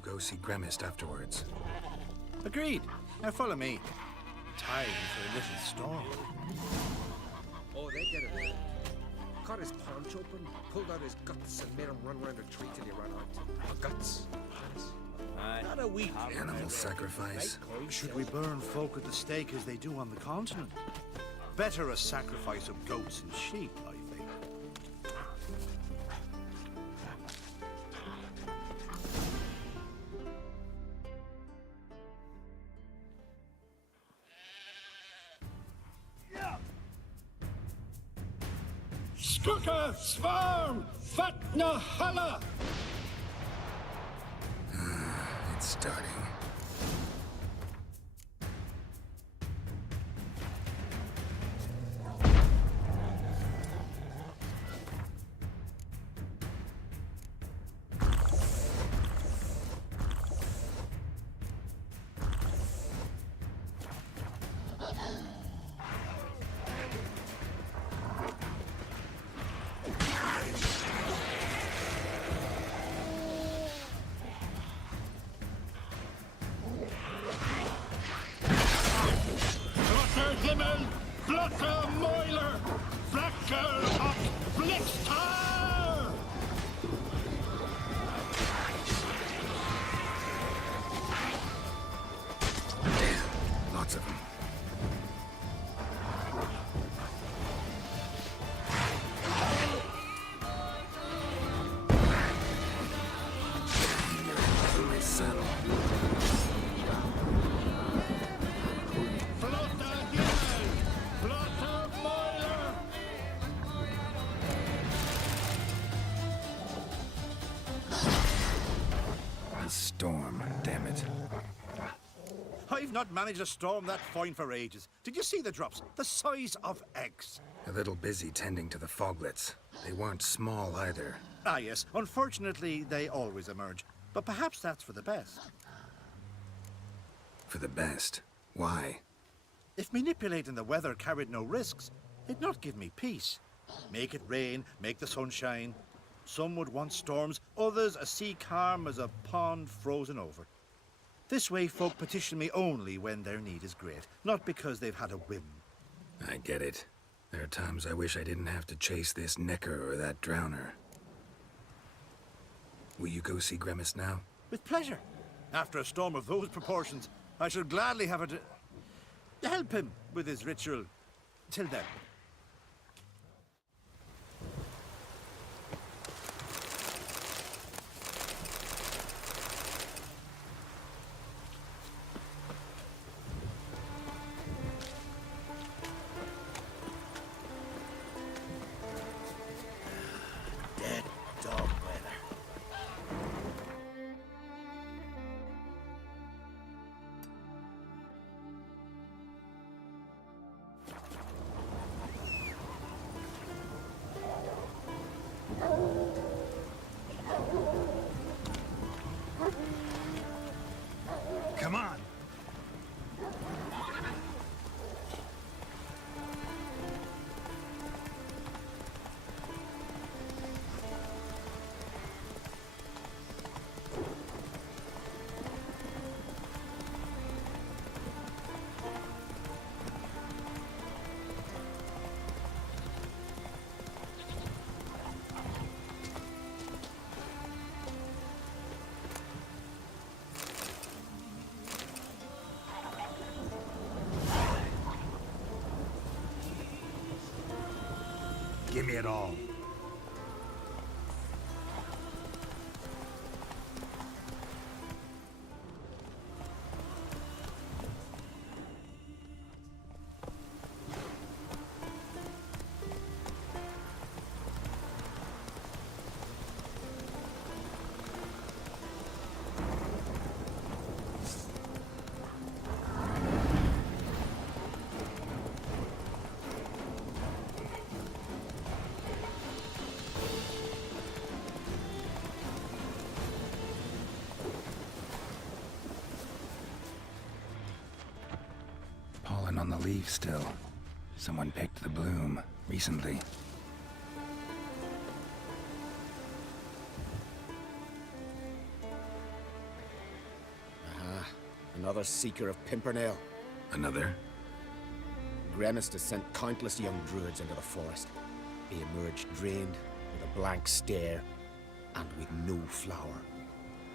you go see Gremist afterwards. Agreed. Now follow me. Time for a little storm. Oh, they get it. Cut his paunch open, pulled out his guts, and made him run around a tree till he ran out. Guts. Not a week. Animal sacrifice. Should we burn folk at the stake as they do on the continent? Better a sacrifice of goats and sheep, I think. Skuka, Swarm, Fatna Hala! It's starting. Himmel, Blotter Mäuler, Flacker ab Blitztar! Damn, lots of them. In my saddle. Storm, damn it. I've not managed a storm that fine for ages. Did you see the drops? The size of eggs. A little busy tending to the foglets. They weren't small either. Ah, yes. Unfortunately, they always emerge. But perhaps that's for the best. For the best. Why? If manipulating the weather carried no risks, it'd not give me peace. Make it rain, make the sun shine. Some would want storms, others a sea calm as a pond frozen over. This way folk petition me only when their need is great, not because they've had a whim. I get it. There are times I wish I didn't have to chase this necker or that drowner. Will you go see Gremist now? With pleasure. After a storm of those proportions, I should gladly have it to help him with his ritual. Till then. Dead dog weather. Come on! Give me it all. Pollen on the leaf still. Someone picked the bloom recently. Another seeker of Pimpernel. Another? Gremist has sent countless young druids into the forest. They emerge drained, with a blank stare, and with no flower.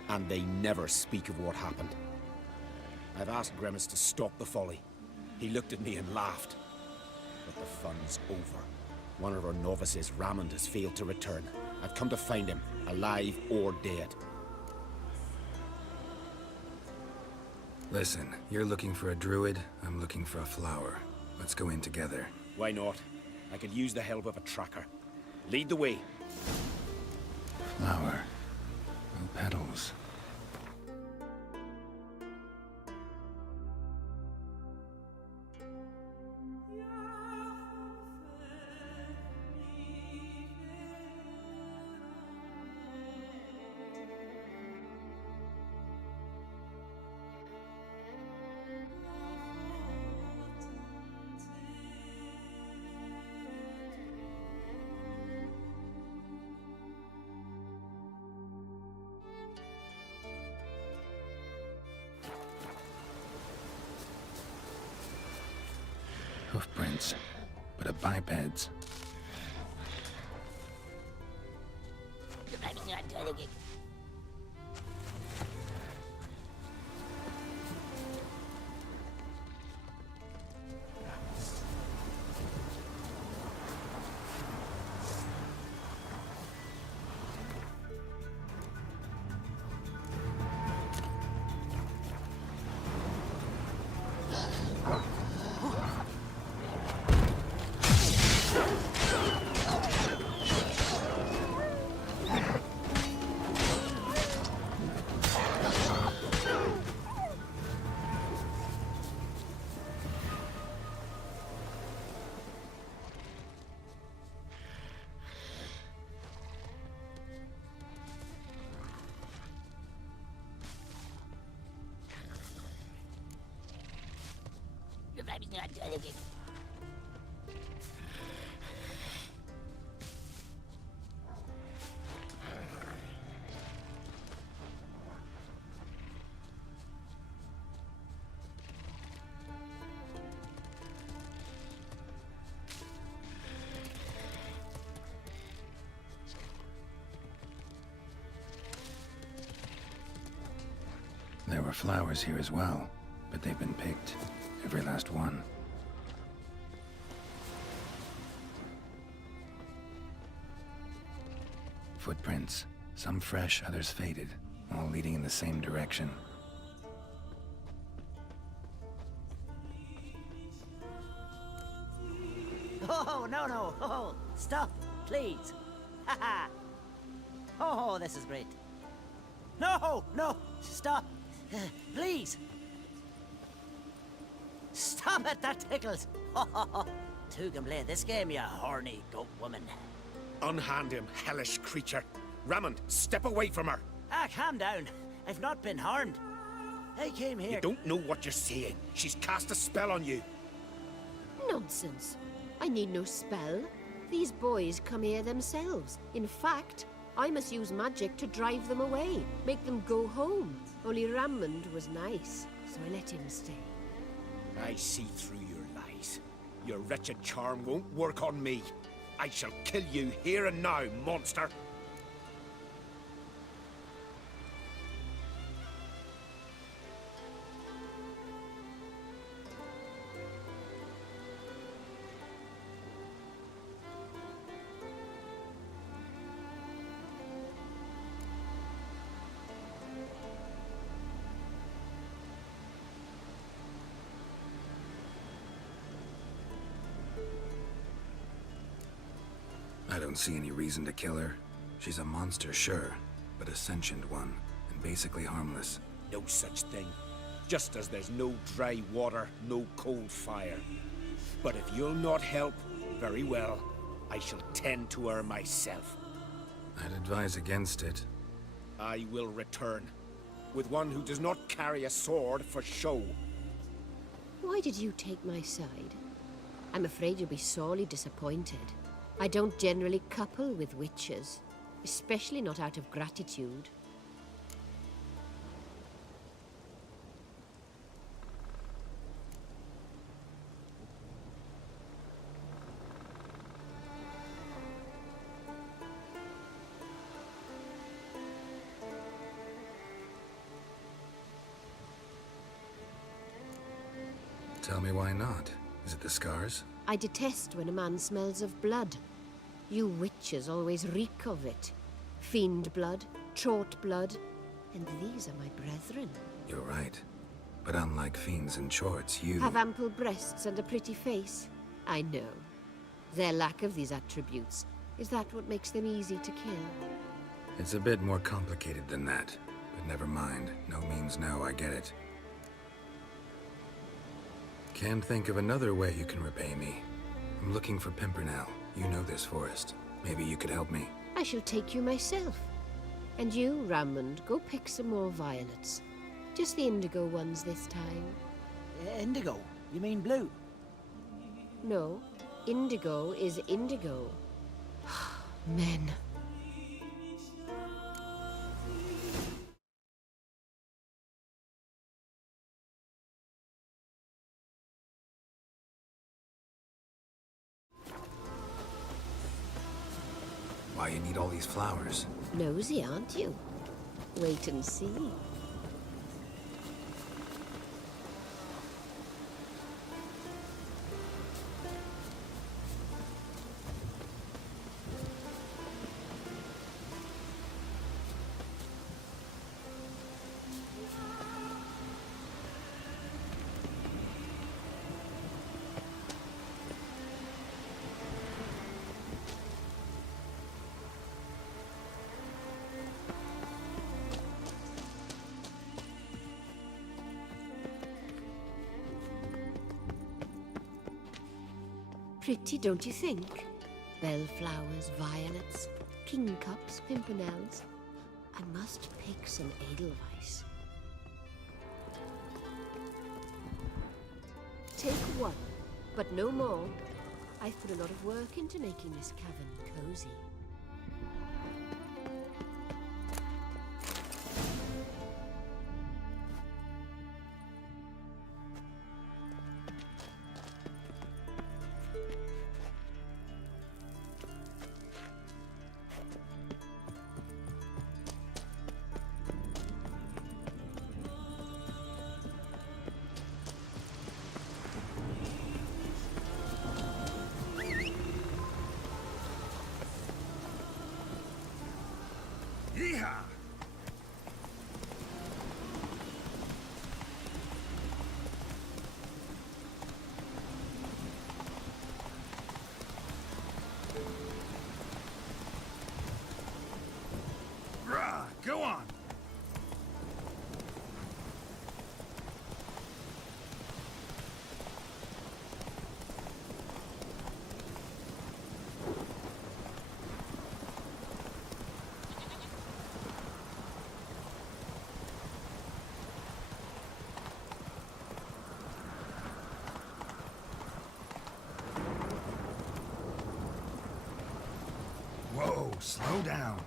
And they never speak of what happened. I've asked Gremist to stop the folly. He looked at me and laughed. But the fun's over. One of our novices, Raymond, has failed to return. I've come to find him, alive or dead. Listen, you're looking for a druid, I'm looking for a flower. Let's go in together. Why not? I could use the help of a tracker. Lead the way. Flower. No petals. Hoofprints, but of bipeds. There were flowers here as well, but they've been picked. Every last one. Footprints. Some fresh, others faded, all leading in the same direction. Oh, no, no. Oh, stop, please. Haha. Oh, this is great. No, no, stop. Please. Stop it, that tickles. Two can play this game, you horny goat woman. Unhand him, hellish creature. Raymond, step away from her. Ah, calm down. I've not been harmed. I came here... You don't know what you're saying. She's cast a spell on you. Nonsense. I need no spell. These boys come here themselves. In fact, I must use magic to drive them away, make them go home. Only Raymond was nice, so I let him stay. I see through your lies. Your wretched charm won't work on me. I shall kill you here and now, monster. I don't see any reason to kill her. She's a monster, sure, but a sentient one, and basically harmless. No such thing. Just as there's no dry water, no cold fire. But if you'll not help, very well. I shall tend to her myself. I'd advise against it. I will return, with one who does not carry a sword for show. Why did you take my side? I'm afraid you'll be sorely disappointed. I don't generally couple with witches, especially not out of gratitude. Tell me why not. Is it the scars? I detest when a man smells of blood. You witches always reek of it. Fiend blood, trot blood, and these are my brethren. You're right. But unlike fiends and chorts, you... Have ample breasts and a pretty face. I know. Their lack of these attributes, is that what makes them easy to kill? It's a bit more complicated than that. But never mind. No means no, I get it. Can't think of another way you can repay me. I'm looking for Pimpernel. You know this forest. Maybe you could help me. I shall take you myself. And you, Raymond, go pick some more violets. Just the indigo ones this time. Indigo? You mean blue? No, indigo is indigo. Men. Why you need all these flowers? Nosy, aren't you? Wait and see. Pretty, don't you think? Bellflowers, violets, kingcups, pimpernels. I must pick some edelweiss. Take one, but no more. I've put a lot of work into making this cavern cozy. Yeehaw! Rah, go on! Whoa, slow down.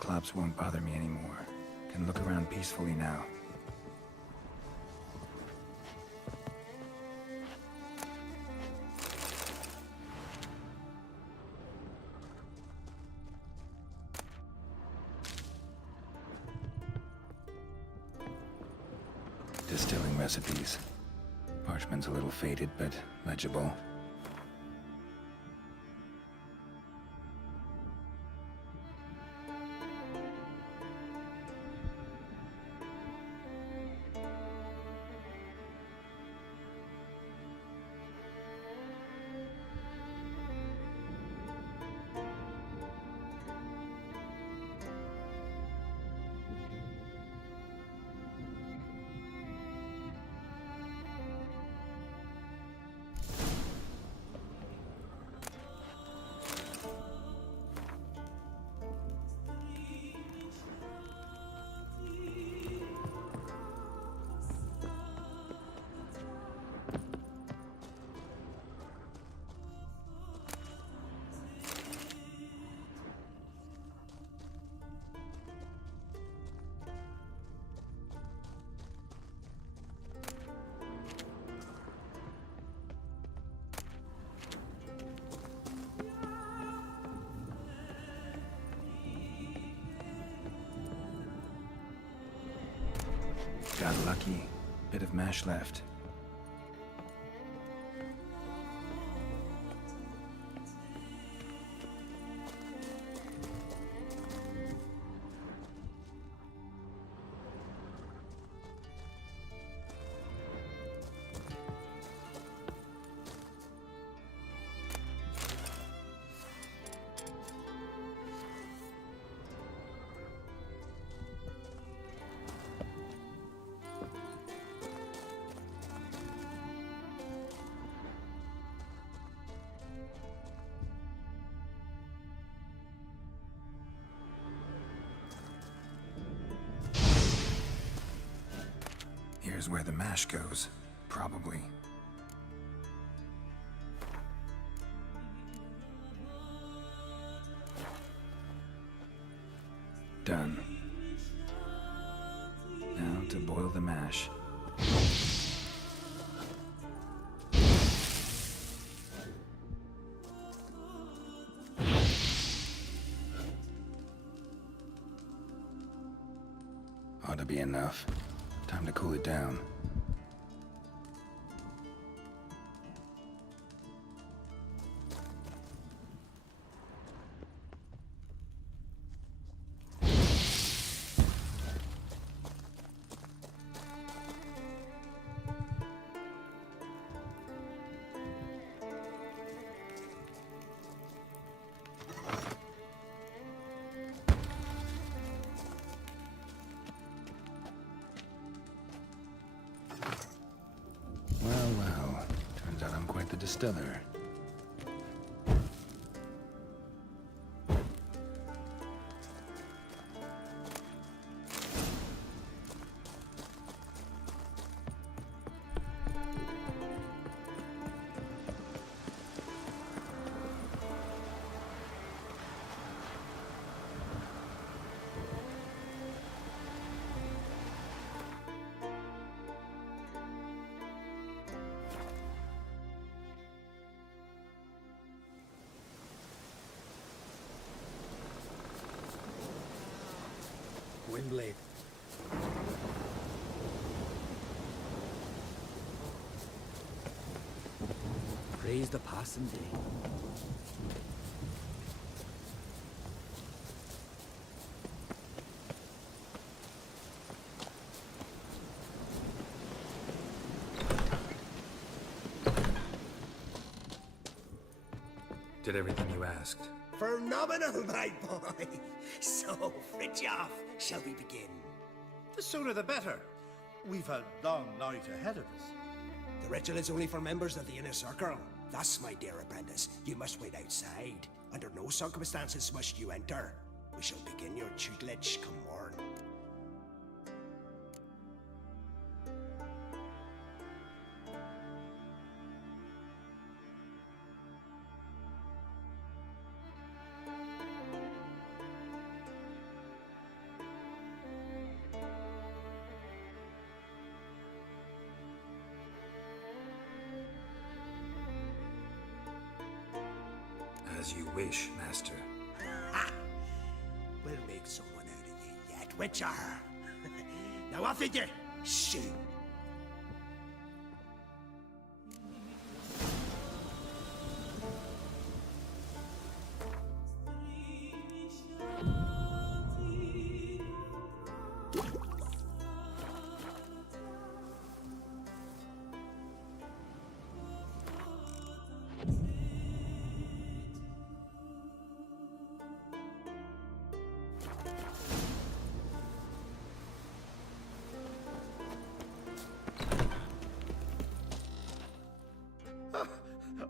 Cyclops won't bother me anymore. Can look around peacefully now. Distilling recipes. Parchment's a little faded, but legible. Got lucky. Bit of mash left. Here's where the mash goes. Probably. Done. Now to boil the mash. Ought to be enough. Time to cool it down. Well, turns out I'm quite the distiller. Windblade. Praise the passing day. Did everything you asked. Phenomenal, my boy. So, Fridtjof, shall we begin? The sooner the better. We've a long night ahead of us. The ritual is only for members of the inner circle. Thus, my dear apprentice, you must wait outside. Under no circumstances must you enter. We shall begin your tutelage come morn. As you wish, Master. We'll make someone out of you yet, Witcher. Now off with you! Shoot!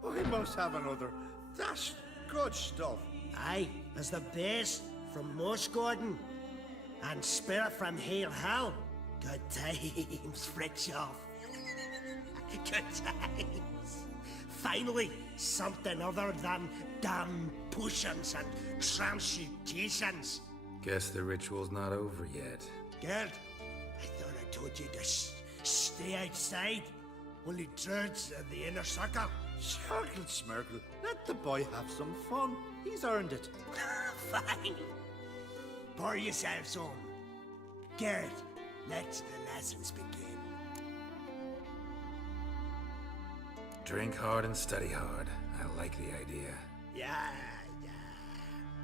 We must have another. That's good stuff. Aye, as the base from Moss Gordon and Spirit from Hail Hell. Good times, Fritjof. Good times. Finally, something other than damn potions and transmutations. Guess the ritual's not over yet. Gerd, I thought I told you to stay outside. Only druids in the inner circle. Smirkle, Smirkle. Let the boy have some fun. He's earned it. Fine. Pour yourselves on. Gerd, let the lessons begin. Drink hard and study hard. I like the idea. Yeah.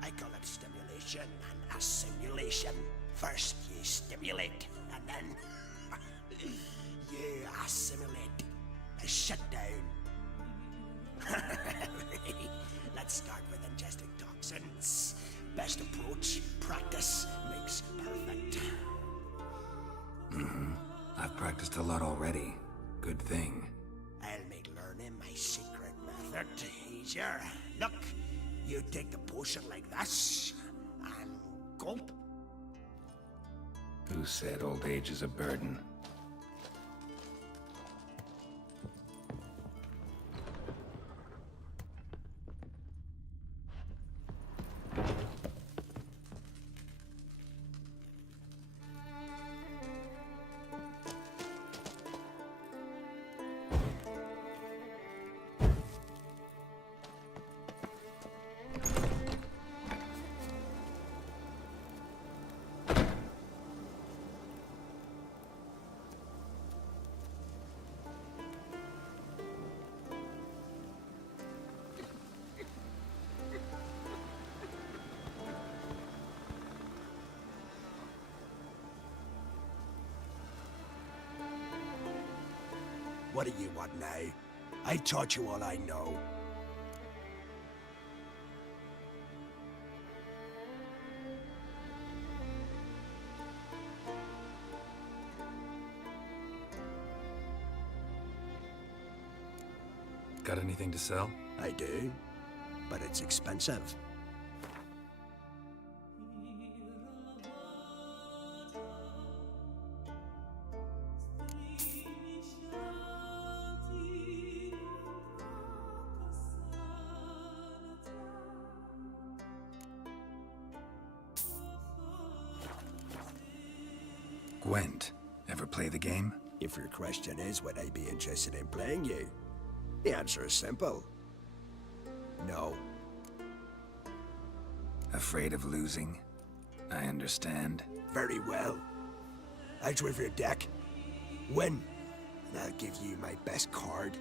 I call it stimulation and assimilation. First you stimulate, and then you assimilate. Shut down. Let's start with ingesting toxins. Best approach, practice makes perfect. I've practiced a lot already. Good thing. I'll make learning my secret method easier. Look, you take the potion like this, and gulp. Who said old age is a burden? What do you want now? I taught you all I know. Got anything to sell? I do, but it's expensive. Gwent. Ever play the game? If your question is, would I be interested in playing you? The answer is simple. No. Afraid of losing? I understand. Very well. Out with your deck. Win, and I'll give you my best card.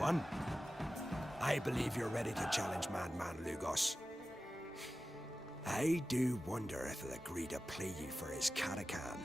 one. I believe you're ready to challenge Madman Lugos. I do wonder if he'll agree to play you for his Catacan.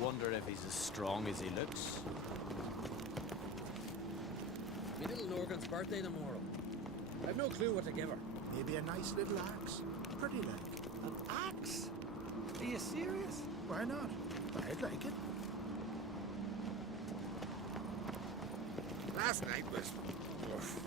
Wonder if he's as strong as he looks. Me little Norgan's birthday tomorrow. I've no clue what to give her. Maybe a nice little axe. Pretty like. An axe? Are you serious? Why not? I'd like it. Last night was... oof.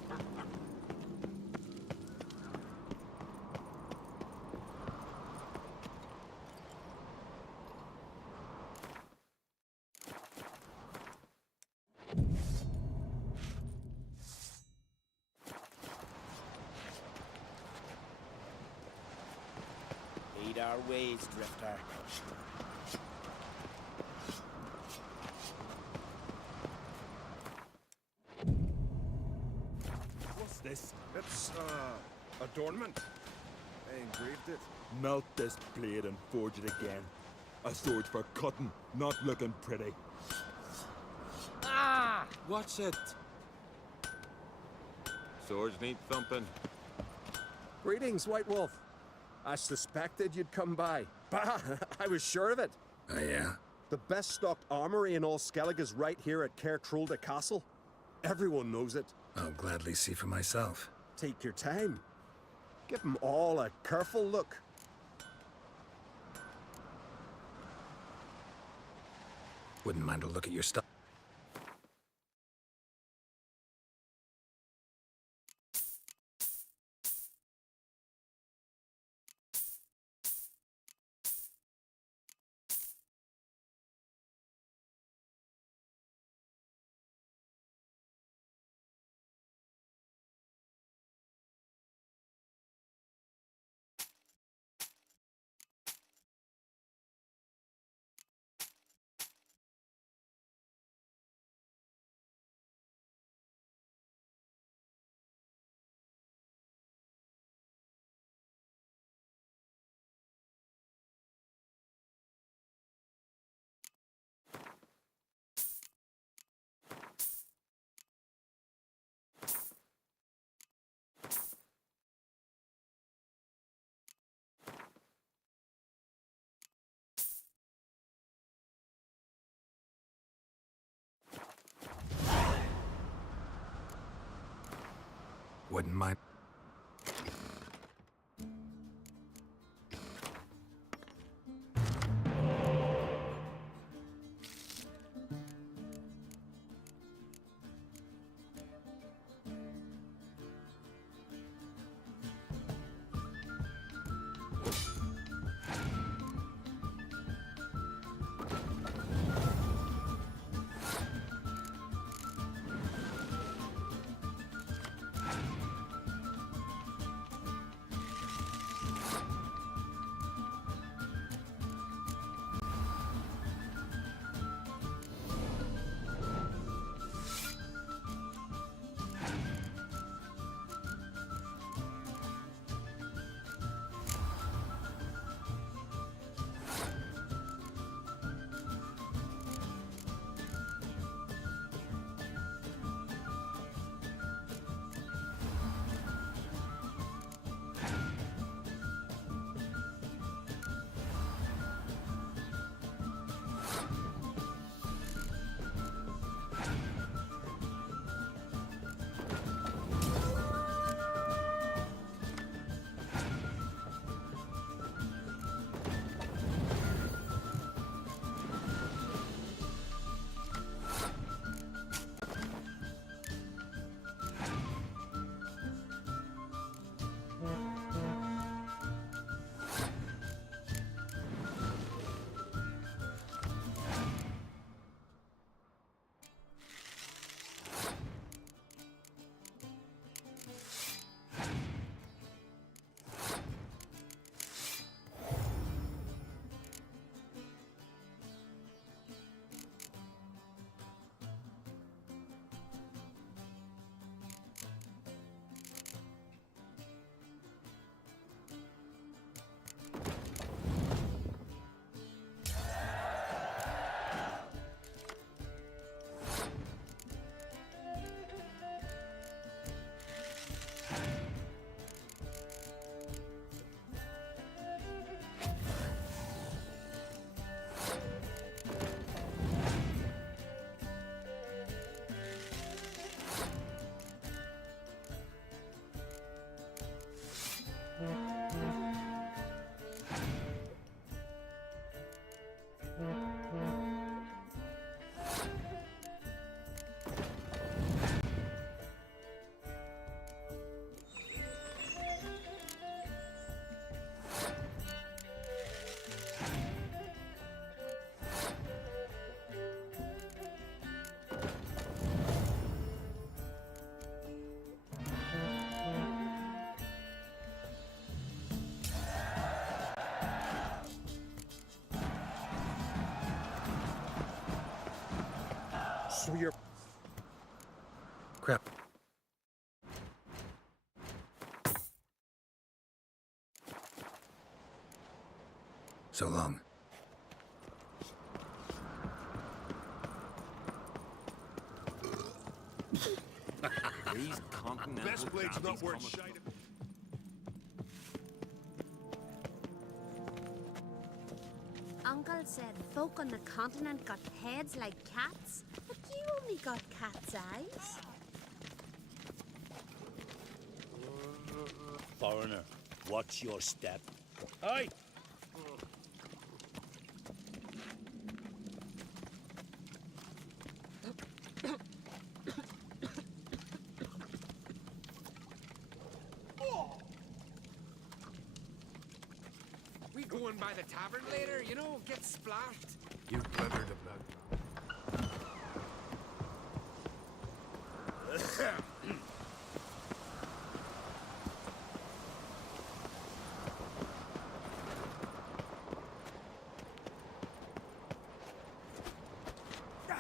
Lead our ways, Drifter. What's this? It's, adornment. I engraved it. Melt this blade and forge it again. A sword for cutting, not looking pretty. Ah! What's it? Swords need thumping. Greetings, White Wolf. I suspected you'd come by. Bah! I was sure of it. Oh, yeah? The best stocked armory in all Skellig is right here at Caer Trolde Castle. Everyone knows it. I'll gladly see for myself. Take your time. Give them all a careful look. Wouldn't mind a look at your stuff. Wouldn't mind. So you're... Crap. So long. These continental Best blade's not crappies worth coming- shite. Uncle said folk on the continent got heads like cats, but you only got cat's eyes. Foreigner, watch your step. Aye! We going by the tavern later, you know, get splashed. You blundered about.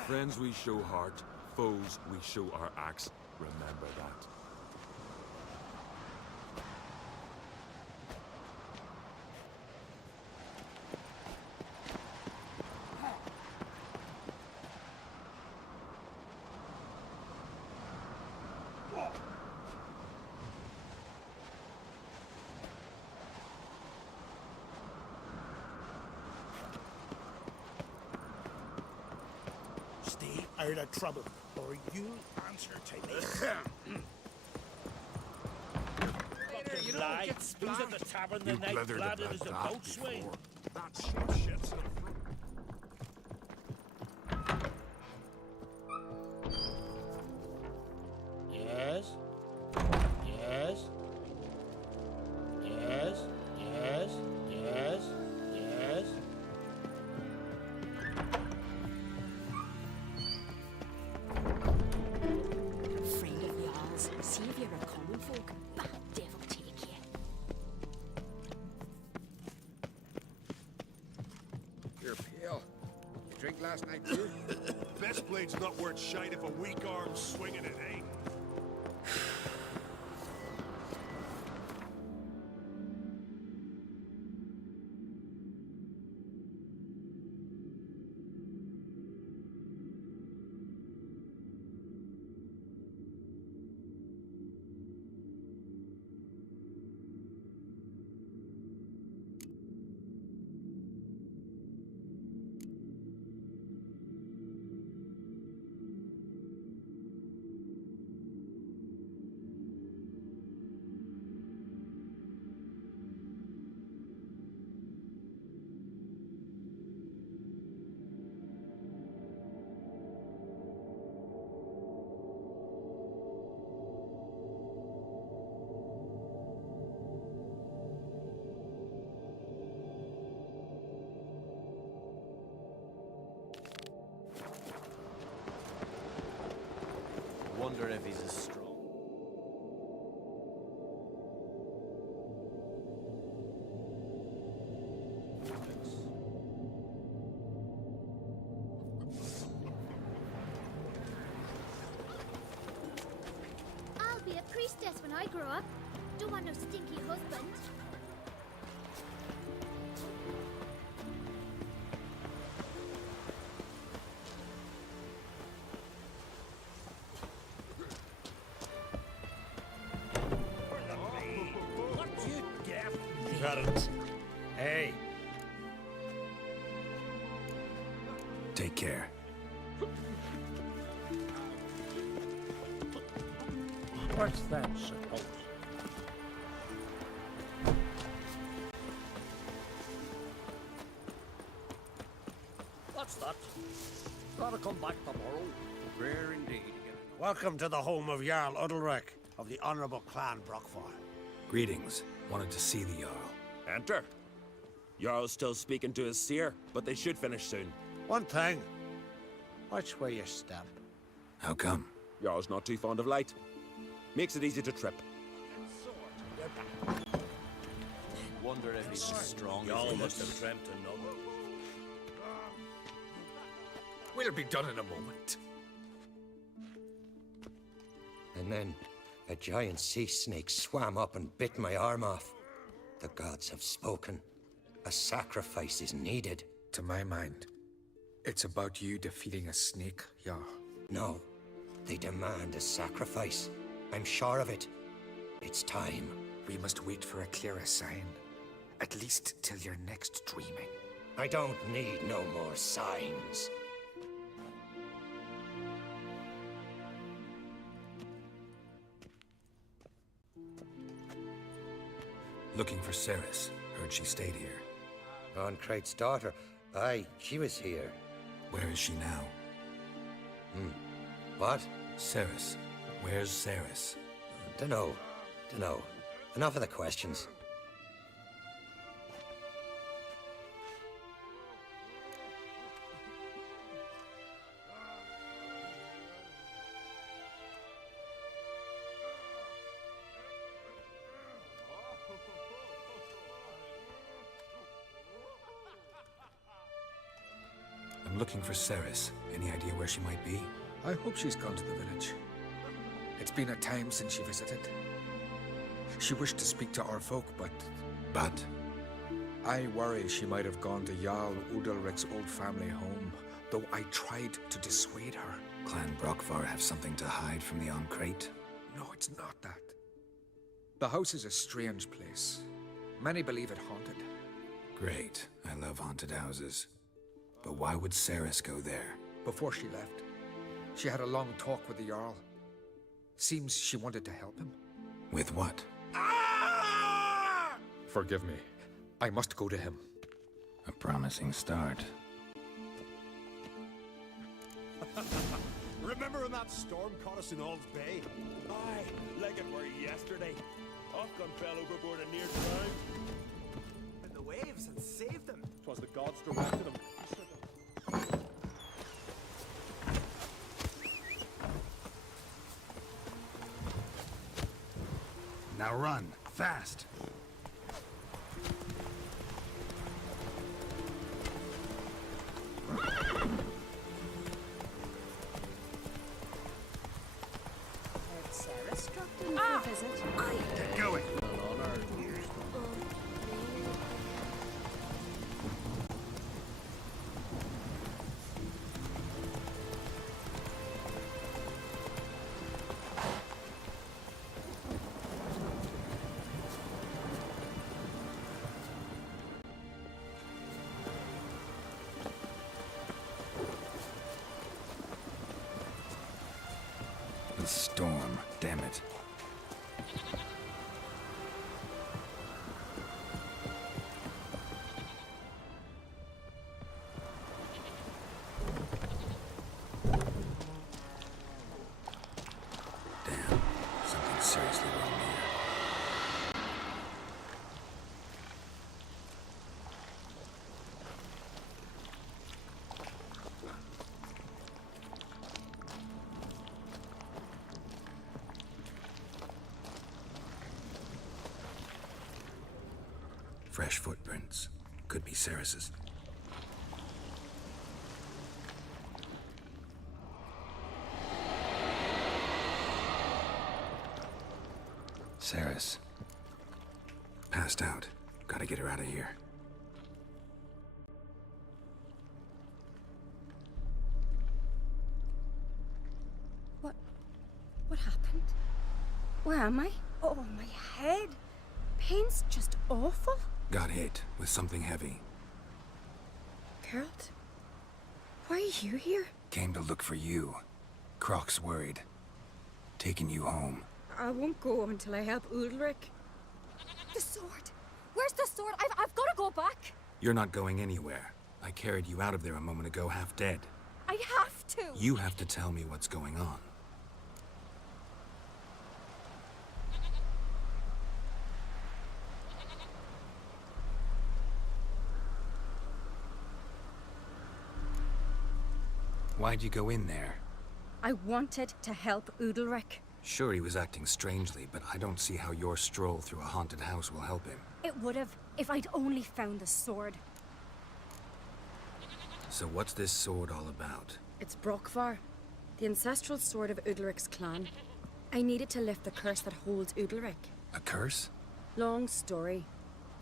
Friends we show heart, foes we show our axe. Remember that. Stay out of trouble, or you'll answer to me. Later, you know, get splashed. Who's at the tavern You the night blundered blooded about as a that boatswain? before. That shit shits in the front. Yes? Yes? Yes? Yes? Yes? Yes? Friend of y'all's, see if you're a common folk. Bad devil take you. You're pale. You drink last night too? Best blade's not worth shite if a weak arm's swinging it, eh? Wonder if he's as strong. I'll be a priestess when I grow up. Don't want no stinky husband. What you deaf? Current. Hey, Take care. what's that suppose? What's that? Gotta come back tomorrow. Rare indeed. Welcome to the home of Jarl Udalric of the Honourable Clan Brockfire. Greetings. Wanted to see the Jarl. Enter. Jarl's still speaking to his seer, but they should finish soon. One thing, watch where you step. How come? Jarl's not too fond of light. Makes it easy to trip. Wonder if he's as strong as Y'all he must looks. have dreamt another. We'll be done in a moment. And then a giant sea snake swam up and bit my arm off. The gods have spoken. A sacrifice is needed. To my mind, it's about you defeating a snake, Yar. No, they demand a sacrifice. I'm sure of it. It's time. We must wait for a clearer sign. At least till your next dreaming. I don't need no more signs. Looking for Ceres. Heard she stayed here. Oncrate's daughter. Aye, she was here. Where is she now? What? Ceres. Where's Ceres? Dunno. Enough of the questions. I'm looking for Ceres. Any idea where she might be? I hope she's gone to the village. It's been a time since she visited. She wished to speak to our folk, but... But? I worry she might have gone to Jarl Udalric's old family home, though I tried to dissuade her. Clan Brockvar have something to hide from the Oncrate? No, it's not that. The house is a strange place. Many believe it haunted. Great. I love haunted houses. But why would Ceres go there? Before she left, she had a long talk with the Jarl. Seems she wanted to help him. With what? Forgive me. I must go to him. A promising start. Remember when that storm caught us in Ald's Bay? Aye, like it were yesterday. Ofcom fell overboard and near drowned. And the waves had saved them. 'Twas the gods directed them. Now run, fast! Ceres dropped in for a visit. Get going! The storm, damn it. Damn, something seriously wrong here. Fresh footprints. Could be Ceres's. Ceres. Passed out. Gotta get her out of here. What happened? Where am I? Oh, my head. Pain's just awful. Got hit with something heavy. Geralt, why are you here? Came to look for you. Croc's worried. Taking you home. I won't go until I help Udalric. The sword! Where's the sword? I've got to go back! You're not going anywhere. I carried you out of there a moment ago, half dead. I have to! You have to tell me what's going on. Why'd you go in there? I wanted to help Udalric. Sure, he was acting strangely, but I don't see how your stroll through a haunted house will help him. It would have, if I'd only found the sword. So what's this sword all about? It's Brockvar, the ancestral sword of Udalric's clan. I needed to lift the curse that holds Udalric. A curse? Long story.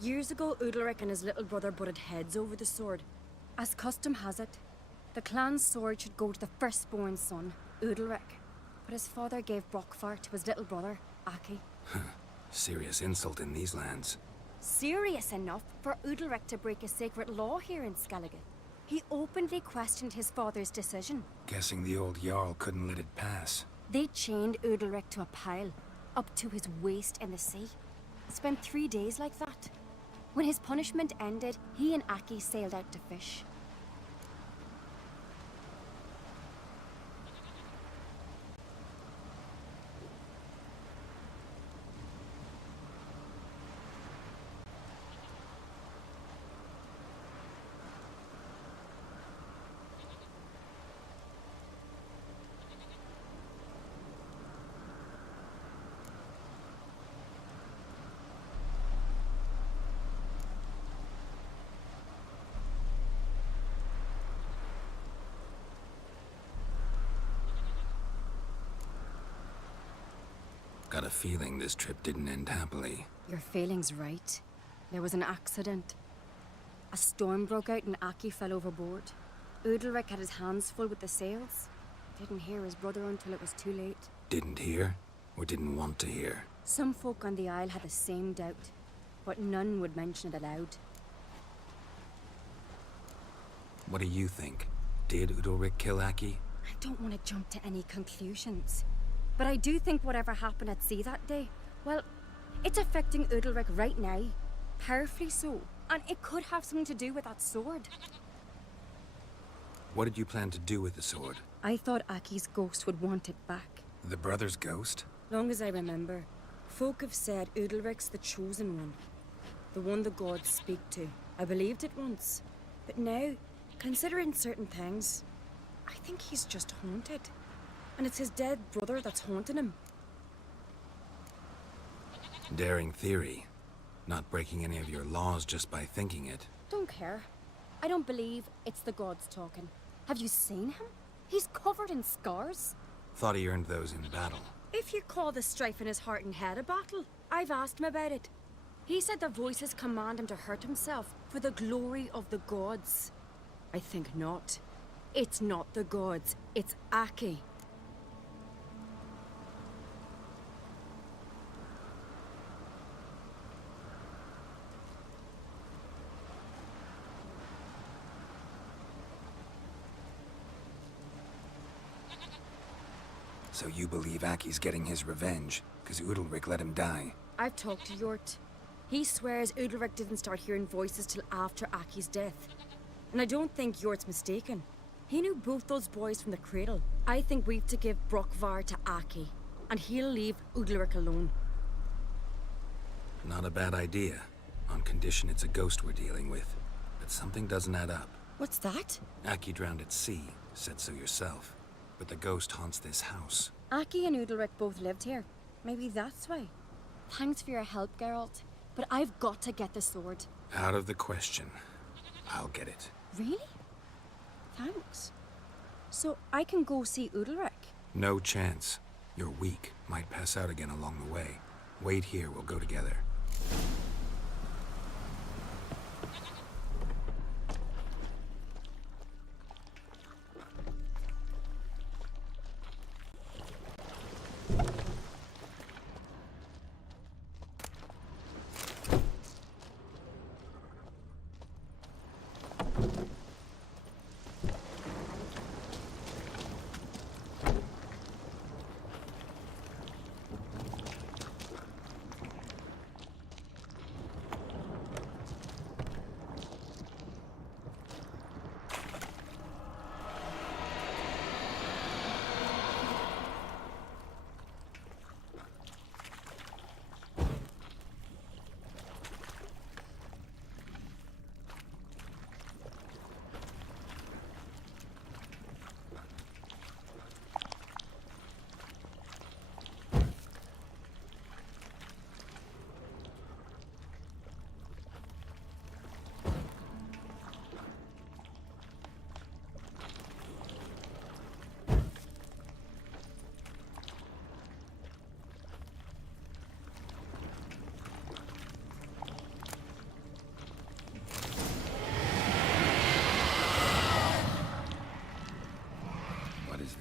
Years ago, Udalric and his little brother butted heads over the sword. As custom has it, the clan's sword should go to the firstborn son, Udalric. But his father gave Brockfar to his little brother, Aki. Serious insult in these lands. Serious enough for Udalric to break a sacred law here in Skellige. He openly questioned his father's decision. Guessing the old Jarl couldn't let it pass. They chained Udalric to a pile, up to his waist in the sea. Spent 3 days like that. When his punishment ended, he and Aki sailed out to fish. Got a feeling this trip didn't end happily. Your feeling's right. There was an accident. A storm broke out and Aki fell overboard. Udalric had his hands full with the sails. Didn't hear his brother until it was too late. Didn't hear? Or didn't want to hear? Some folk on the Isle had the same doubt, but none would mention it aloud. What do you think? Did Udalric kill Aki? I don't want to jump to any conclusions. But I do think whatever happened at sea that day, well, it's affecting Udalric right now. Powerfully so. And it could have something to do with that sword. What did you plan to do with the sword? I thought Aki's ghost would want it back. The brother's ghost? Long as I remember, folk have said Udalric's the chosen one. The one the gods speak to. I believed it once. But now, considering certain things, I think he's just haunted. And it's his dead brother that's haunting him. Daring theory. Not breaking any of your laws just by thinking it. Don't care. I don't believe it's the gods talking. Have you seen him? He's covered in scars. Thought he earned those in battle. If you call the strife in his heart and head a battle, I've asked him about it. He said the voices command him to hurt himself for the glory of the gods. I think not. It's not the gods, it's Aki. So you believe Aki's getting his revenge, because Udalric let him die? I've talked to Yort. He swears Udalric didn't start hearing voices till after Aki's death. And I don't think Yort's mistaken. He knew both those boys from the cradle. I think we've to give Brockvar to Aki, and he'll leave Udalric alone. Not a bad idea, on condition it's a ghost we're dealing with. But something doesn't add up. What's that? Aki drowned at sea, said so yourself. But the ghost haunts this house. Aki and Udalric both lived here. Maybe that's why. Thanks for your help, Geralt. But I've got to get the sword. Out of the question. I'll get it. Really? Thanks. So I can go see Udalric? No chance. You're weak. Might pass out again along the way. Wait here, we'll go together.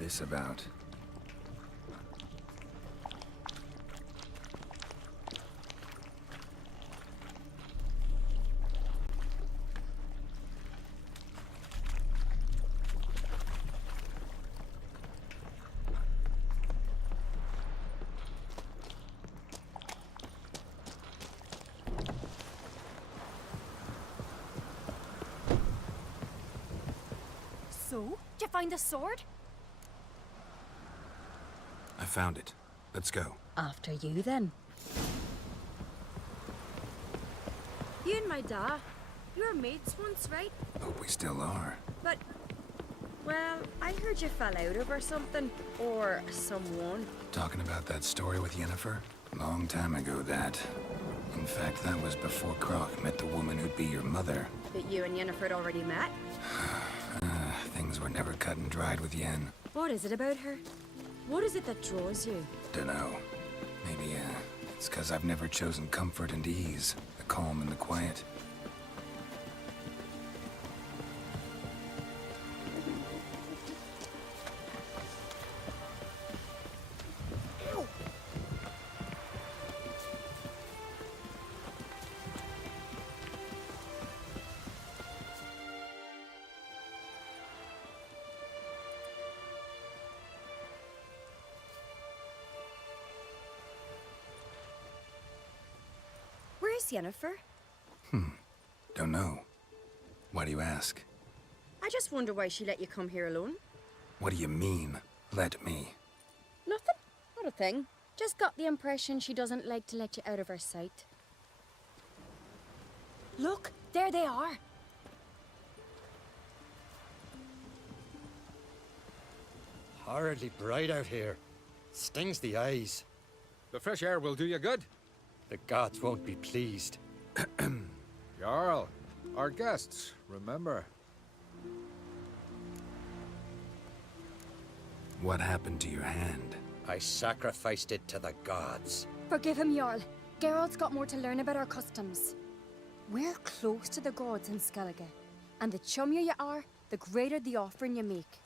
this about? So, did you find the sword? I found it. Let's go. After you, then. You and my da, you were mates once, right? Hope we still are. But, well, I heard you fell out over something. Or someone. Talking about that story with Yennefer? Long time ago, that. In fact, that was before Croc met the woman who'd be your mother. But you and Yennefer had already met? Things were never cut and dried with Yen. What is it about her? What is it that draws you? Dunno. Maybe, it's 'cause I've never chosen comfort and ease. The calm and the quiet. Where's Yennefer? Don't know. Why do you ask? I just wonder why she let you come here alone. What do you mean, let me? Nothing. Not a thing. Just got the impression she doesn't like to let you out of her sight. Look, there they are. Horridly bright out here. Stings the eyes. The fresh air will do you good. The gods won't be pleased. Jarl, our guests, remember. What happened to your hand? I sacrificed it to the gods. Forgive him, Jarl. Geralt's got more to learn about our customs. We're close to the gods in Skellige, and the chummier you are, the greater the offering you make.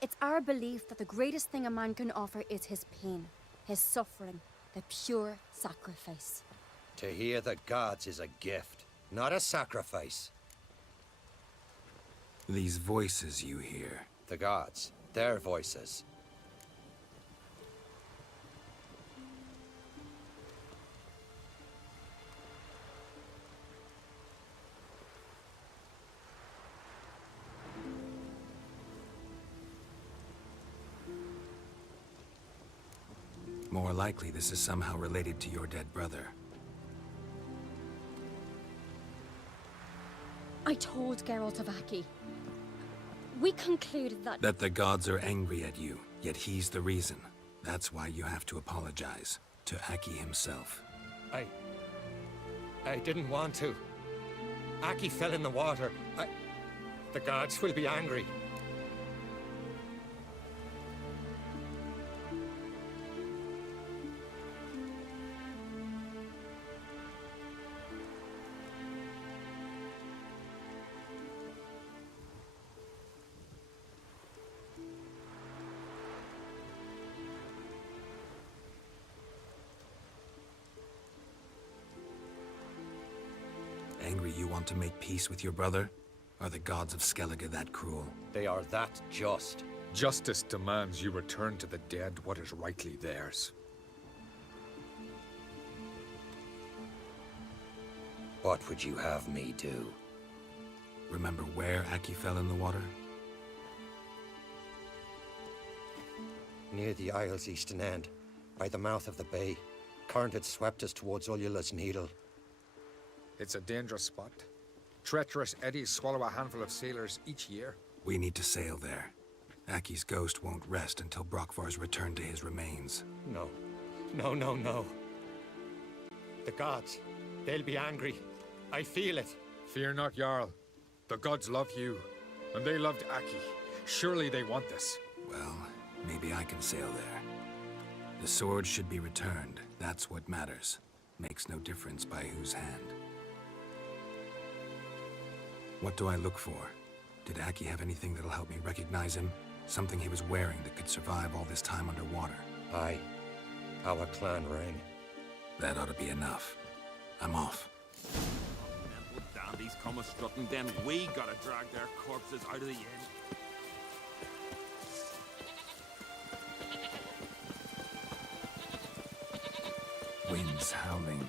It's our belief that the greatest thing a man can offer is his pain, his suffering, the pure sacrifice. To hear the gods is a gift, not a sacrifice. These voices you hear. The gods, their voices. More likely, this is somehow related to your dead brother. I told Geralt of Aki. We concluded that... That the gods are angry at you, yet he's the reason. That's why you have to apologize. To Aki himself. I didn't want to. Aki fell in the water. The gods will be angry. Angry you want to make peace with your brother? Are the gods of Skellige that cruel? They are that just. Justice demands you return to the dead what is rightly theirs. What would you have me do? Remember where Aki fell in the water? Near the Isle's eastern end, by the mouth of the bay. Current had swept us towards Ullula's Needle. It's a dangerous spot. Treacherous eddies swallow a handful of sailors each year. We need to sail there. Aki's ghost won't rest until Brokvar's returned to his remains. No. No, no, no. The gods, they'll be angry. I feel it. Fear not, Jarl. The gods love you, and they loved Aki. Surely they want this. Well, maybe I can sail there. The sword should be returned. That's what matters. Makes no difference by whose hand. What do I look for? Did Aki have anything that'll help me recognize him? Something he was wearing that could survive all this time underwater. Aye. Our clan ring. That ought to be enough. I'm off. Mental dandies come a-strutting, then we gotta drag their corpses out of the inn. Winds howling.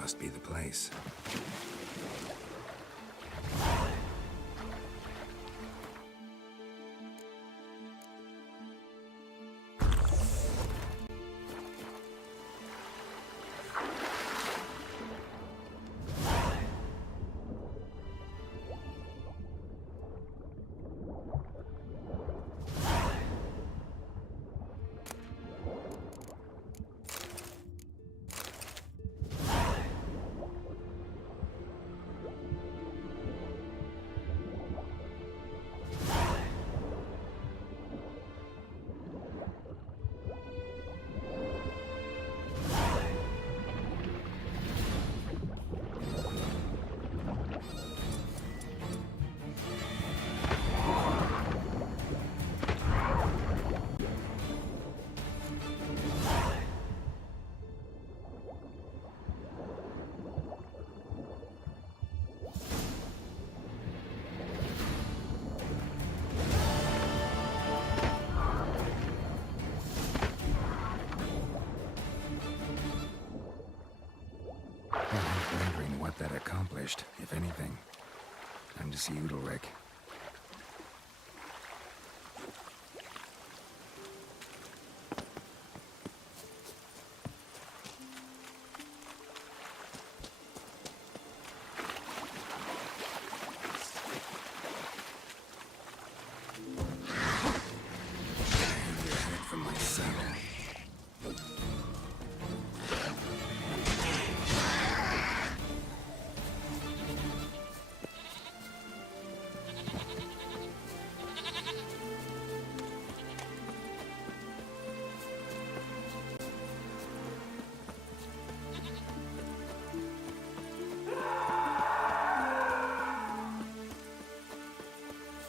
Must be the place. Wondering what that accomplished, if anything. Time to see Udalric. From my saddle.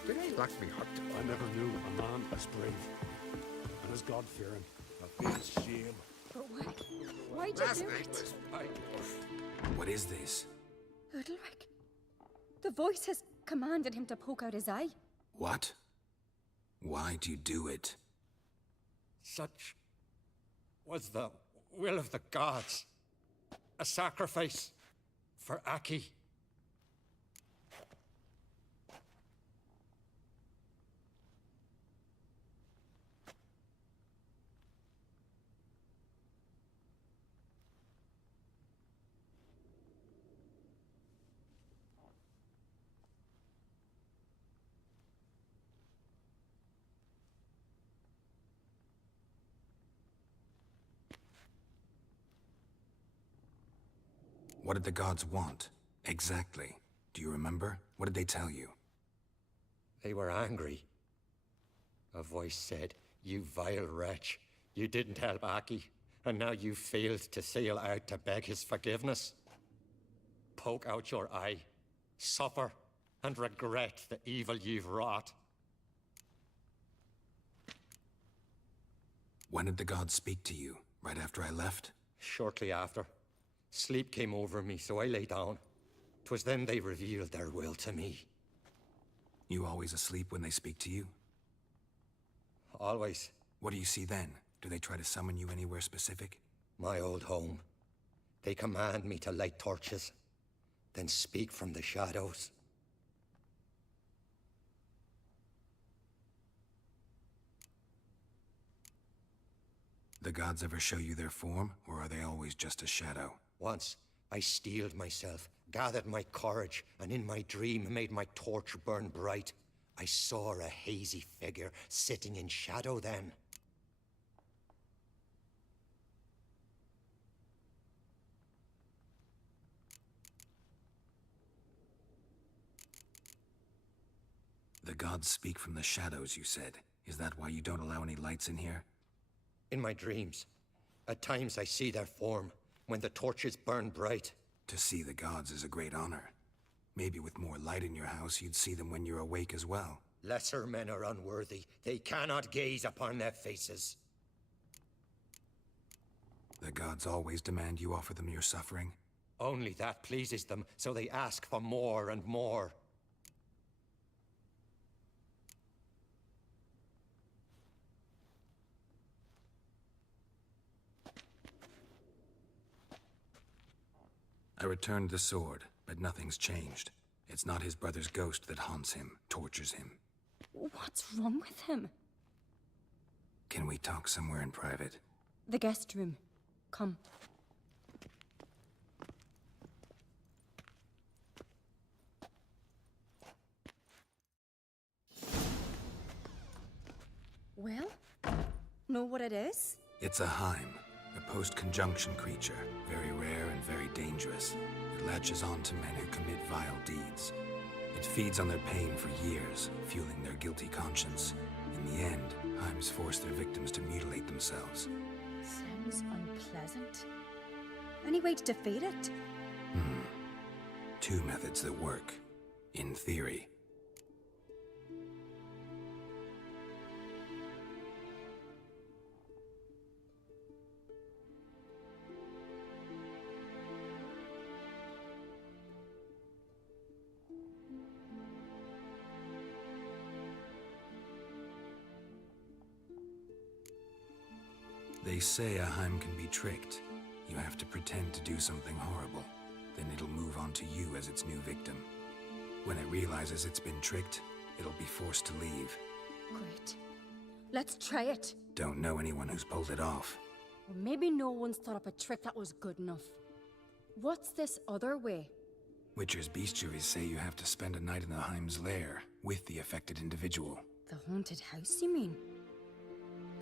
Did he lack me hurt? I never knew a man as brave and as God-fearing. A big shame. But why? Why'd you do it? What is this? Udalric. The voice has commanded him to poke out his eye. What? Why'd you do it? Such was the will of the gods. A sacrifice for Aki. What did the gods want? Exactly. Do you remember? What did they tell you? They were angry. A voice said, "You vile wretch. You didn't help Aki, and now you failed to sail out to beg his forgiveness. Poke out your eye. Suffer and regret the evil you've wrought. When did the gods speak to you? Right after I left? Shortly after. Sleep came over me, so I lay down. 'Twas then they revealed their will to me. You always asleep when they speak to you? Always. What do you see then? Do they try to summon you anywhere specific? My old home. They command me to light torches, then speak from the shadows. The gods ever show you their form, or are they always just a shadow? Once, I steeled myself, gathered my courage, and in my dream made my torch burn bright. I saw a hazy figure sitting in shadow then. The gods speak from the shadows, you said. Is that why you don't allow any lights in here? In my dreams. At times I see their form, when the torches burn bright. To see the gods is a great honor. Maybe with more light in your house, you'd see them when you're awake as well. Lesser men are unworthy. They cannot gaze upon their faces. The gods always demand you offer them your suffering? Only that pleases them, so they ask for more and more. I returned the sword, but nothing's changed. It's not his brother's ghost that haunts him, tortures him. What's wrong with him? Can we talk somewhere in private? The guest room. Come. Well, know what it is? It's a Heim, a post-conjunction creature, very rare and very dangerous. It latches on to men who commit vile deeds. It feeds on their pain for years, fueling their guilty conscience. In the end, Heims force their victims to mutilate themselves. Sounds unpleasant. Any way to defeat it? Two methods that work. In theory. They say a Heim can be tricked. You have to pretend to do something horrible. Then it'll move on to you as its new victim. When it realizes it's been tricked, it'll be forced to leave. Great. Let's try it. Don't know anyone who's pulled it off. Or maybe no one's thought up a trick that was good enough. What's this other way? Witcher's bestiaries say you have to spend a night in the Heim's lair with the affected individual. The haunted house, you mean?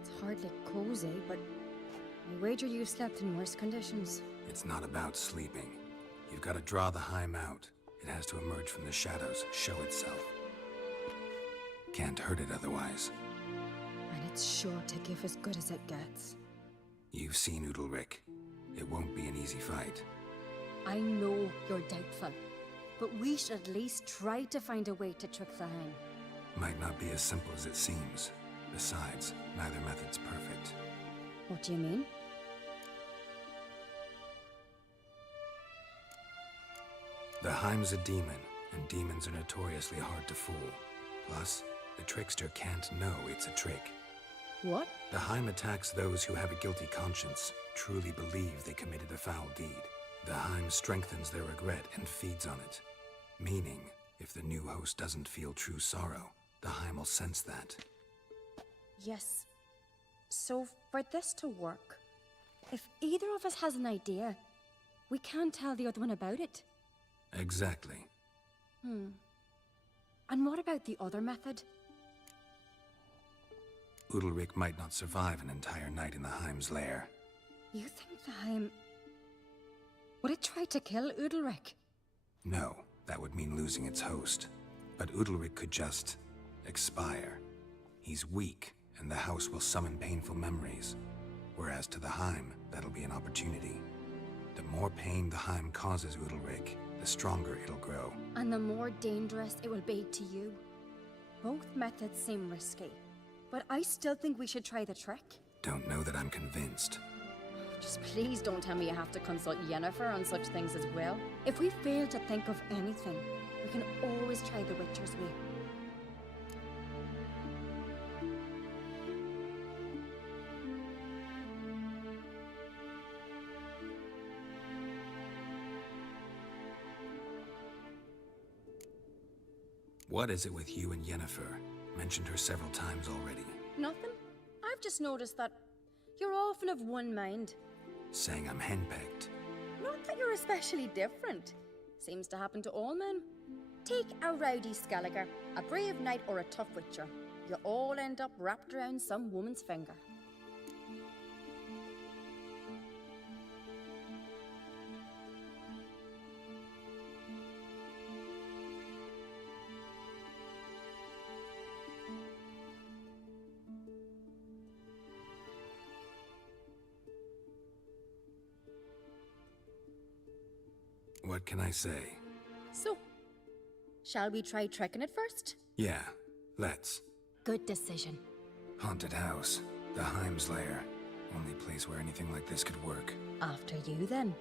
It's hardly cozy, but I wager you've slept in worse conditions. It's not about sleeping. You've got to draw the Heim out. It has to emerge from the shadows, show itself. Can't hurt it otherwise. And it's sure to give as good as it gets. You've seen Udalric. It won't be an easy fight. I know you're doubtful, but we should at least try to find a way to trick the Heim. Might not be as simple as it seems. Besides, neither method's perfect. What do you mean? The Heim's a demon, and demons are notoriously hard to fool. Plus, the trickster can't know it's a trick. What? The Heim attacks those who have a guilty conscience, truly believe they committed a foul deed. The Heim strengthens their regret and feeds on it. Meaning, if the new host doesn't feel true sorrow, the Heim will sense that. Yes. So, for this to work, if either of us has an idea, we can't tell the other one about it. Exactly. And what about the other method? Udalric might not survive an entire night in the Heim's lair. You think the Heim... would it try to kill Udalric? No, that would mean losing its host. But Udalric could just... expire. He's weak, and the house will summon painful memories. Whereas to the Heim, that'll be an opportunity. The more pain the Heim causes Udalric, the stronger it'll grow. And the more dangerous it will be to you. Both methods seem risky, but I still think we should try the trick. Don't know that I'm convinced. Just please don't tell me you have to consult Yennefer on such things as well. If we fail to think of anything, we can always try the Witcher's way. What is it with you and Yennefer? Mentioned her several times already. Nothing. I've just noticed that you're often of one mind. Saying I'm henpecked. Not that you're especially different. Seems to happen to all men. Take a rowdy Skelliger, a brave knight, or a tough witcher. You all end up wrapped around some woman's finger. What can I say? So, shall we try tricking it first? Yeah, let's. Good decision. Haunted house. The Heim's lair. Only place where anything like this could work. After you, then.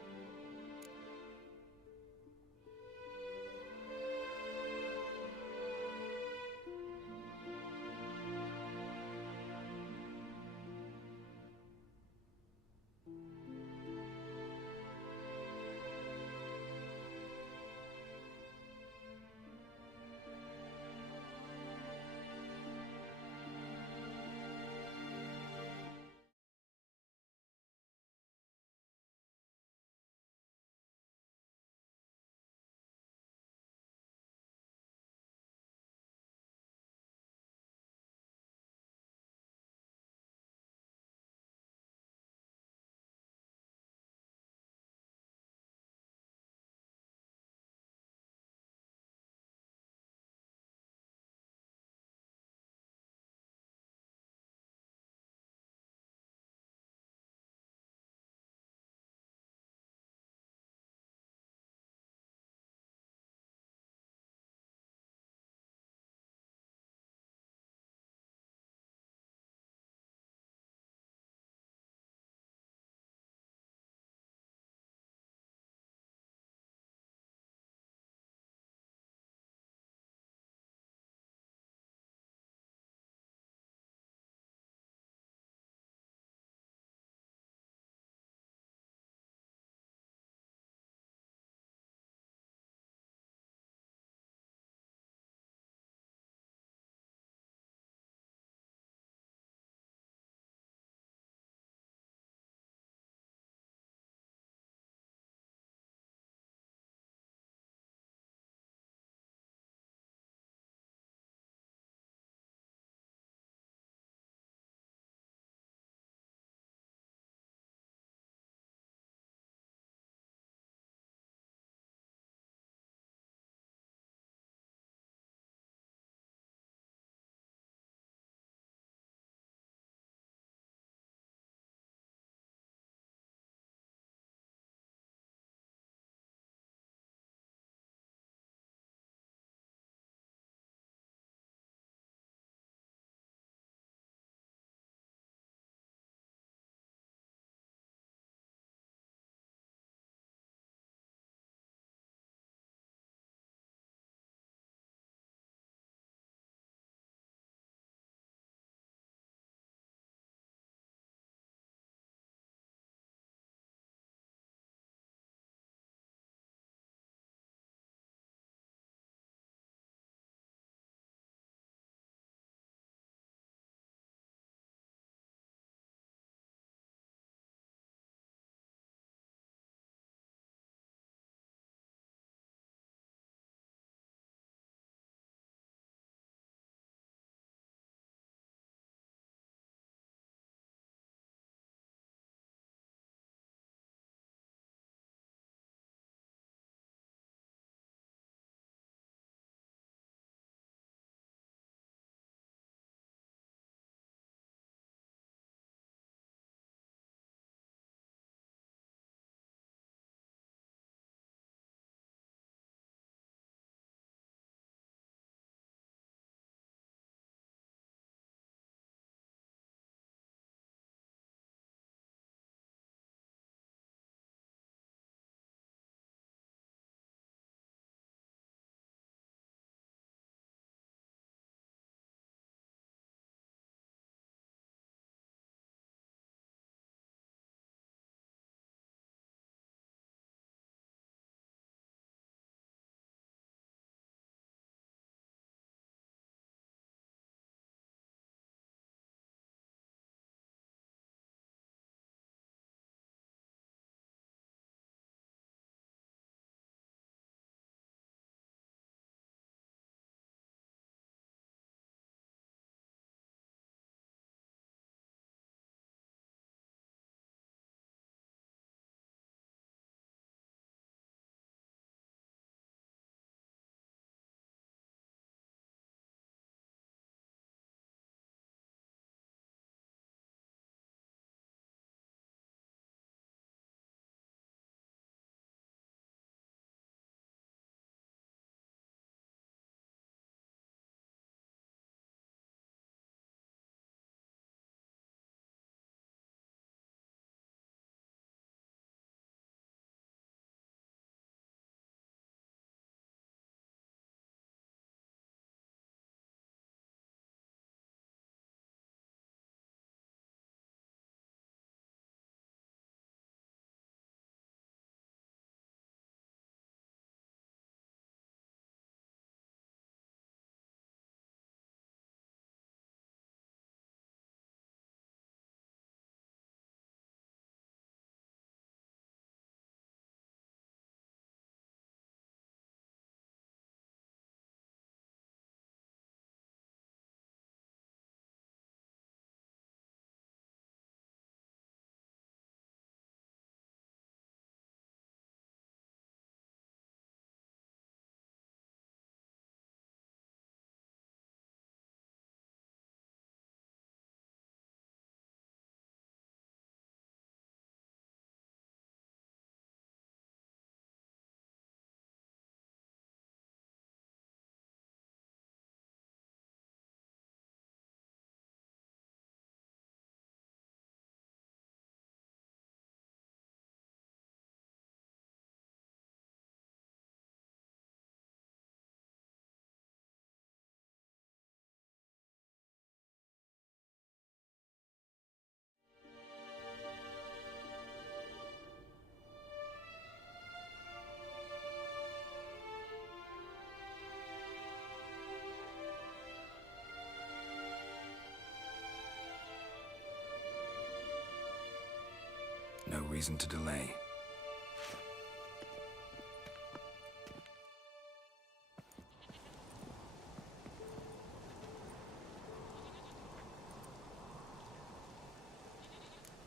reason to delay.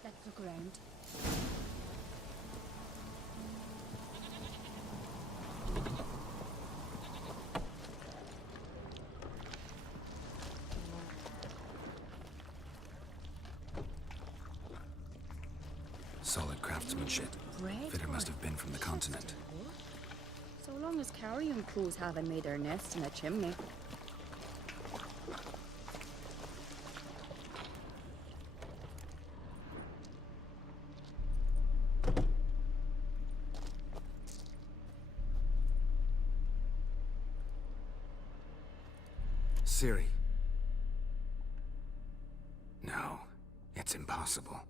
Let's look around. Solid craftsmanship. Bread Fitter must have been from the continent. So long as carrion crows haven't made their nest in a chimney. Ciri. No, it's impossible.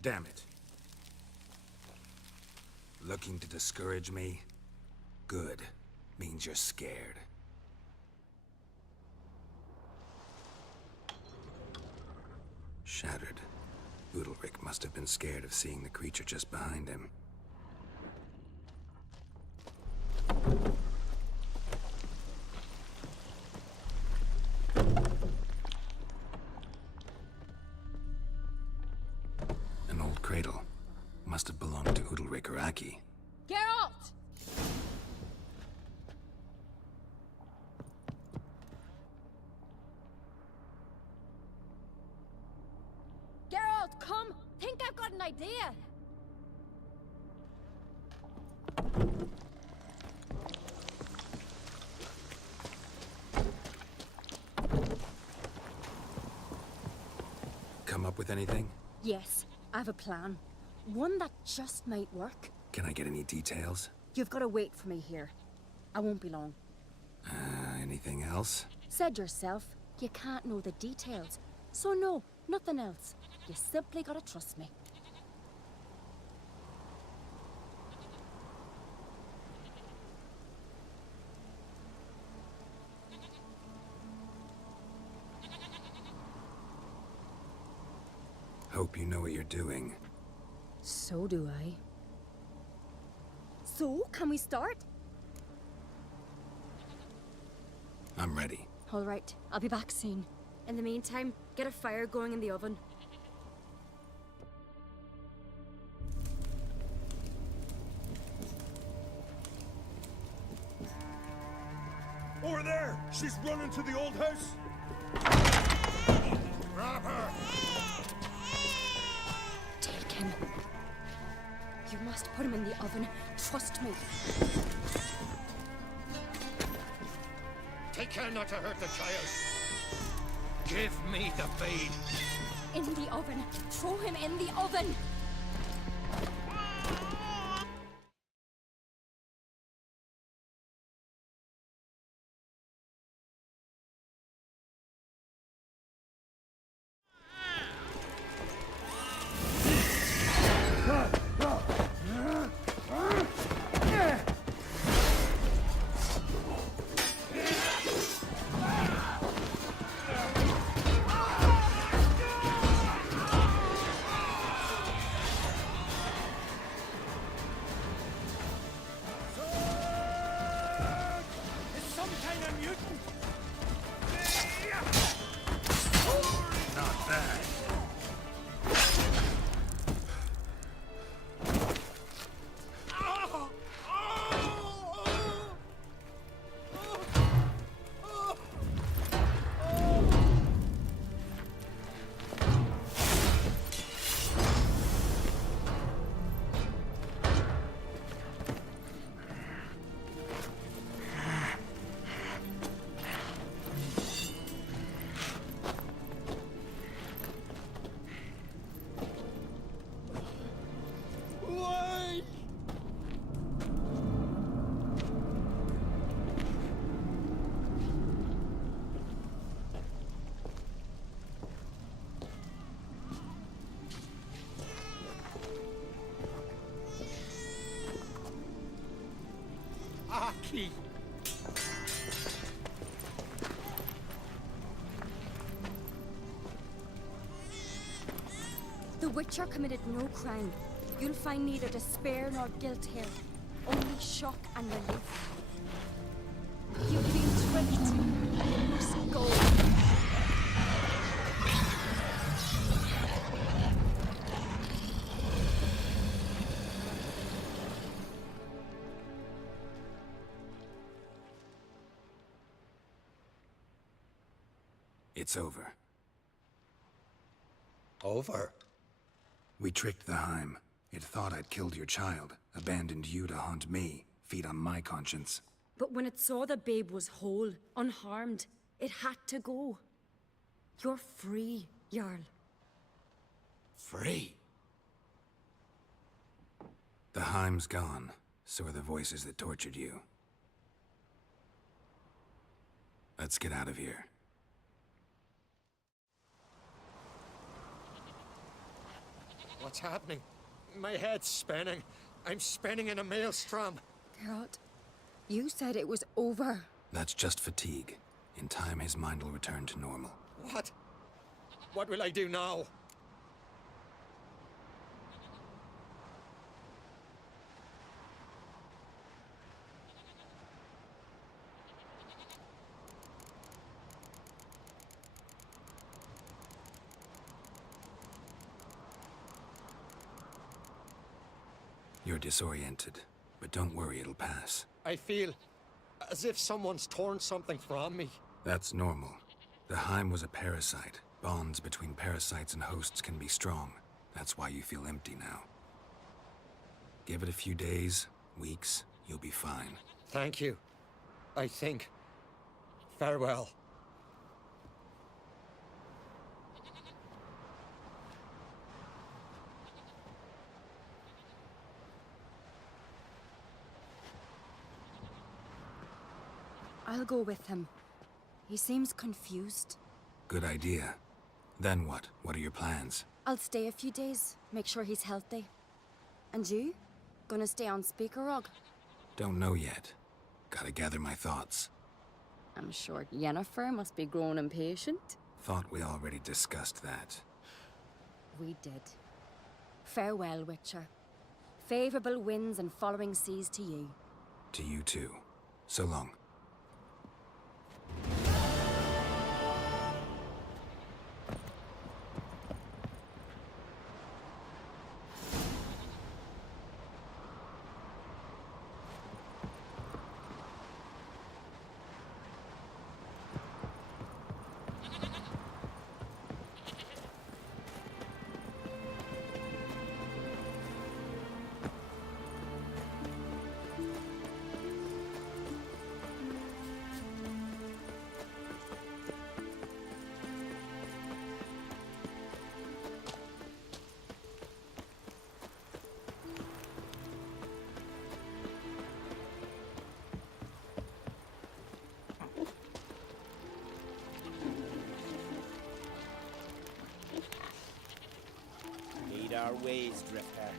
Damn it. Looking to discourage me? Good. Means you're scared. Shattered. Udalric must have been scared of seeing the creature just behind him. An old cradle. Must have belonged to Udalric or Aki. Geralt! Geralt, come! Think I've got an idea! Come up with anything? Yes, I have a plan. One that just might work. Can I get any details? You've got to wait for me here. I won't be long. Anything else? Said yourself, you can't know the details. So no, nothing else. You simply gotta trust me. Hope you know what you're doing. So do I. So, can we start? I'm ready. All right, I'll be back soon. In the meantime, get a fire going in the oven. Over there! She's running to the old house! Grab her! Take him. You must put him in the oven. Trust me. Take care not to hurt the child. Give me the blade. In the oven. Throw him in the oven. Aki! The Witcher committed no crime. You'll find neither despair nor guilt here. Only shock and relief. You've been tricked. You must go. It's over. Over? We tricked the Heim. It thought I'd killed your child, abandoned you to haunt me, feed on my conscience. But when it saw the babe was whole, unharmed, it had to go. You're free, Jarl. Free? The Heim's gone, so are the voices that tortured you. Let's get out of here. What's happening? My head's spinning. I'm spinning in a maelstrom. Geralt, you said it was over. That's just fatigue. In time, his mind will return to normal. What? What will I do now? You're disoriented, but don't worry, it'll pass. I feel as if someone's torn something from me. That's normal. The Heim was a parasite. Bonds between parasites and hosts can be strong. That's why you feel empty now. Give it a few days, weeks, you'll be fine. Thank you. I think. Farewell. I'll go with him. He seems confused. Good idea. Then what? What are your plans? I'll stay a few days, make sure he's healthy. And you? Gonna stay on Speaker Rog? Don't know yet. Gotta gather my thoughts. I'm sure Yennefer must be growing impatient. Thought we already discussed that. We did. Farewell, Witcher. Favorable winds and following seas to you. To you too. So long. Our ways, Drifter.